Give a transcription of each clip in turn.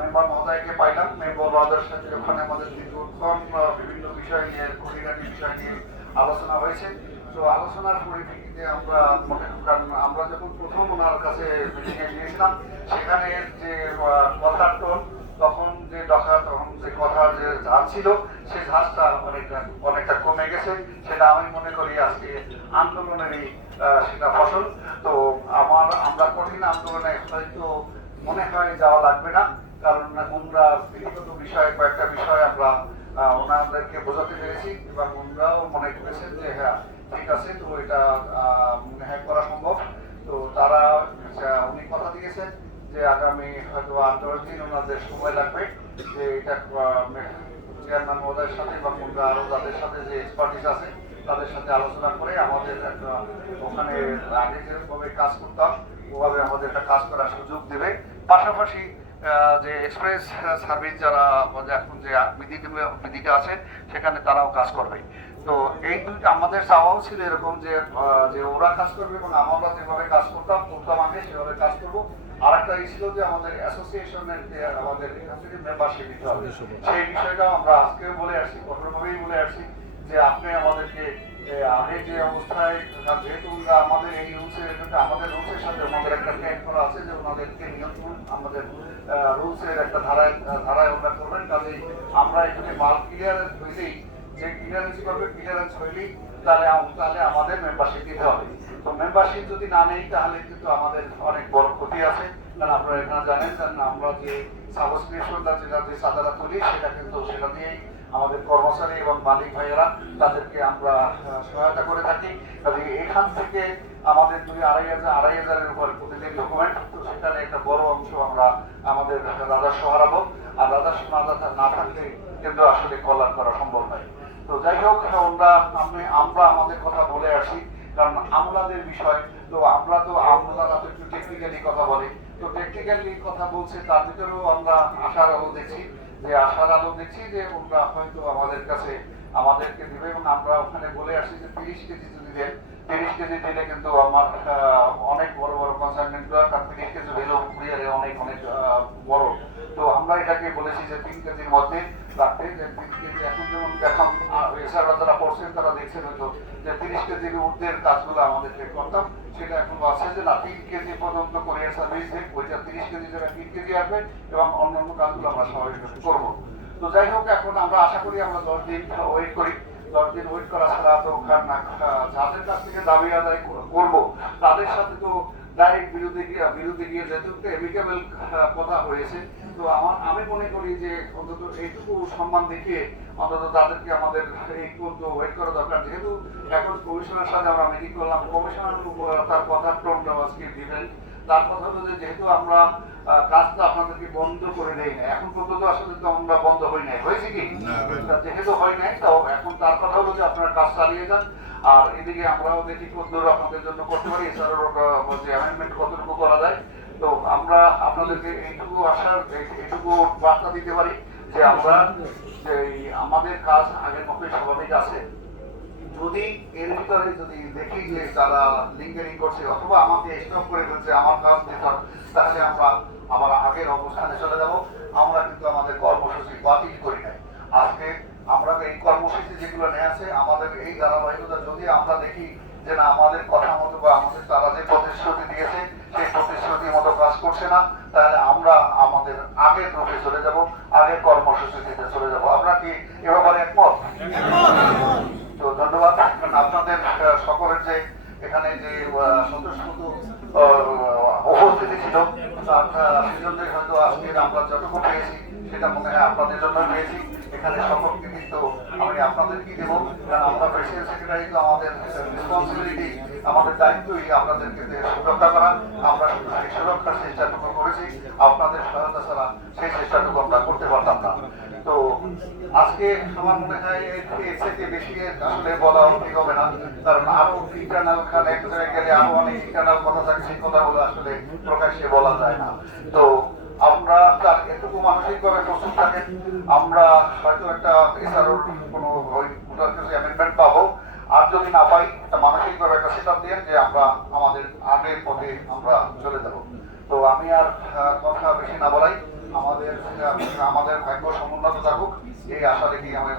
Member মহোদয়কে পাইলাম। Member মহোদয়ের সাথে ওখানে আমাদের দীর্ঘক্ষণ বিভিন্ন বিষয় নিয়ে খুঁটিনাটি বিষয় নিয়ে আলোচনা হয়েছে। তো আলোচনার পরিপ্রেক্ষিতে আমরা কারণ আমরা যখন প্রথম ওনার কাছে মিটিংয়ে গিয়েছিলাম, সেখানে যে কথার টোন, তখন যে দফা তখন যে কথা, যে ঝাঁজ ছিল, সেই ঝাঁজটা অনেকটা অনেকটা কমে গেছে। সেটা আমি মনে করি আজকে আন্দোলনেরই সেটা ফসল। তো আমার, আমরা কঠিন আন্দোলনে হয়তো মনে হয় যাওয়া লাগবে না। কারণ আমরা ব্যক্তিগত বিষয়ে, কয়েকটা বিষয় আমরা ওনাদেরকে বোঝাতে পেরেছি এবং ওনারাও মনে করেছেন যে হ্যাঁ ঠিক আছে, তো এটা হয় করা সম্ভব। তো তারা উনি কথা দিয়েছেন যে, আগামী হয়তো আট দশ দিন ওনাদের সময় লাগবে যে এটা চেয়ারম্যান মহোদয়ের সাথে এবং ওনারা আরও যাদের সাথে যে এক্সপার্টিস আছে, তাদের সাথে আলোচনা করে আমাদের ওখানে আগে যেভাবে কাজ করতাম, ওভাবে আমাদের একটা কাজ করার সুযোগ দেবে। পাশাপাশি যে এক্সপ্রেস সার্ভিস যারা এখন যে বিদিকে বিদিকে আছে, সেখানে তারাও কাজ করবে। তো এই দুই আমাদের চাওয়াও ছিল এরকম যে যে ওরা কাজ করবে এবং আমরা যেভাবে কাজ করতাম করতাম আগে, সেভাবে কাজ করব। আর একটা ছিল যে আমাদের অ্যাসোসিয়েশনের যে আমাদের মেম্বারশিপ সেই বিষয়টা আমরা আজকেও বলে আসছি, কঠোরভাবেই বলে আসছি। যে আপনি আমাদেরকে আগে যে অবস্থায় যেহেতু আমাদের এই রুলসের আমাদের রুলসের সাথে একটা করা আছে যে ওনাদেরকে নিয়ন্ত্রণ, আমাদের রুলসের একটা ধারায় ধারায় ওরা করবেন। আমরা এখানে মাল হইলেই, যে ক্লিয়ারেন্স ক্লিয়ারেন্স হইলেই তাহলে তাহলে আমাদের মেম্বারশিপ দিতে হবে। তো মেম্বারশিপ যদি না নেই, তাহলে কিন্তু আমাদের অনেক বড় ক্ষতি আছে। কারণ আপনারা এখানে জানেন যে আমরা যে সাবস্ক্রিপশন যেটা যে চাঁদাটা তুলি সেটা কিন্তু সেটা দিয়েই আমাদের কর্মচারী এবং মালিক ভাইয়েরা তাদেরকে আমরা সহায়তা করে থাকি। কাজে এখান থেকে আমাদের দুই আড়াই হাজার, আড়াই হাজারের উপর প্রতিদিন ডকুমেন্ট তো সেখানে একটা বড় অংশ আমরা আমাদের রাজস্ব হারাবো। আর রাজস্ব না না থাকলে কিন্তু আসলে কল্যাণ করা সম্ভব নয়। তো যাই হোক, আমরা, আমি, আমরা আমাদের কথা বলে আসি, কারণ আমলাদের বিষয়, তো আমরা তো আমলারা তো একটু টেকনিক্যালি কথা বলে। তো টেকনিক্যালি কথা বলছে, তার ভিতরেও আমরা আশার আলো দেখছি, যে আশার আলো দেখছি যে ওরা হয়তো আমাদের কাছে আমাদেরকে দেবে এবং আমরা ওখানে বলে আসি যে তিরিশ কেজি যদি দেন, তিরিশ কেজি দিলে কিন্তু আমার অনেক বড় বড় কনসাইনমেন্ট কারণ তিরিশ কেজি ভ্যালু অনেক অনেক বড়। তো আমরা এটাকে বলেছি যে তিন কেজির মধ্যে রাখতে, যে তিন কেজি এখন যেমন এখন এছাড়া যারা পড়ছেন তারা দেখছেন হয়তো যে তিরিশ কেজির ঊর্ধ্বের কাজগুলো আমাদেরকে করতাম। সেটা এখন আছে যে না, তিন কেজি পর্যন্ত কোরিয়ার সার্ভিস দিন ওইটা তিরিশ কেজি যারা তিন কেজি আসবে এবং অন্যান্য কাজগুলো আমরা স্বাভাবিকভাবে করব। তো যাই হোক, এখন আমরা আশা করি আমরা দশ দিন ওয়েট করি। দশ দিন ওয়েট করা ছাড়া তো কার না যাদের কাছ থেকে দাবি আদায় করব, তাদের সাথে তো ডাইরেক্ট বিরুদ্ধে গিয়ে বিরুদ্ধে গিয়ে যেহেতু এমিকেবল কথা হয়েছে তো আমার আমি মনে করি যে অন্তত এইটুকু সম্মান দেখিয়ে অন্তত তাদেরকে আমাদের এই পর্যন্ত ওয়েট করা দরকার। যেহেতু এখন কমিশনের সাথে আমরা মিটিং করলাম কমিশনার তার কথার টোনটা আজকে ডিফারেন্ট তার কথা হলো যে যেহেতু আমরা কাজটা আপনাদেরকে বন্ধ করে দেই না এখন পর্যন্ত আসলে তো আমরা বন্ধ হই নাই। হয়েছে কি? যেহেতু হয় নাই তো এখন তার কথা হলো যে আপনারা কাজ চালিয়ে যান। আর এদিকে আমরাও দেখি কতদূর আপনাদের জন্য করতে পারি, এছাড়াও অ্যামেন্ডমেন্ট কতটুকু করা যায়। তো আমরা আপনাদেরকে এইটুকু আসার এইটুকু বার্তা দিতে পারি যে আমরা আমাদের কাজ আগের মতোই স্বাভাবিক আছে। যদি এর ভিতরে যদি দেখি যে তারা লিঙ্কারিং করছে অথবা আমাকে স্টপ করে ফেলছে আমার কাজ যেটা তাহলে আমরা আমার আগের অবস্থানে চলে যাব। আমরা কিন্তু আমাদের কর্মসূচি বাতিল করি নাই। আজকে আমরা এই কর্মসূচি যেগুলো নিয়ে আছে আমাদের এই ধারাবাহিকতা যদি আমরা দেখি যে না আমাদের কথা মতো বা আমাদের তারা যে প্রতিশ্রুতি দিয়েছে, সেই প্রতিশ্রুতি মতো কাজ করছে না, তাহলে আমরা আমাদের আগের রূপে চলে যাব, আগের কর্মসূচিতে চলে যাব। আমরা কি এ ব্যাপারে একমত তো ধন্যবাদ কারণ আপনাদের আহ, সকলের যে এখানে যে আহ, স্বতঃস্ফূর্ত সেজন্যই হয়তো আজকে আমরা পেয়েছি, সেটা মনে হয় আপনাদের জন্য পেয়েছি। এখানে আমি দেবো। আমরা প্রেসিডেন্ট সেক্রেটারি তো আমাদের রেসপন্সিবিলিটি আমাদের আপনাদেরকে সুরক্ষা করা আমরা সেই সুরক্ষার চেষ্টাটুকু করেছি। আপনাদের সহায়তা ছাড়া সেই চেষ্টাটুকু আমরা করতে পারতাম না। তো আজকে আমার মনে হয় এর থেকে বেশি আসলে বলা ঠিক হবে না। কারণ আরও ইন্টারনাল খানে এক জায়গায় গেলে আরও অনেক ইন্টারনাল কথা থাকে সেই কথাগুলো আসলে প্রকাশ্যে বলা যায় না। তো আমরা তার এটুকু মানসিকভাবে প্রস্তুত থাকেন, আমরা হয়তো একটা এসআরওর কোনো অ্যামেন্ডমেন্ট পাবো। আর যদি না পাই, একটা মানসিকভাবে একটা সেট আপ দিয়ে যে আমরা আমাদের আগের পথে আমরা চলে যাব। তো আমি আর কথা বেশি না বলাই, আমাদের আমাদের ভাগ্য সমুন্নত থাকুক, এই আশা রেখেই আমি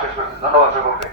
শেষ করছি ধন্যবাদ সকলকে।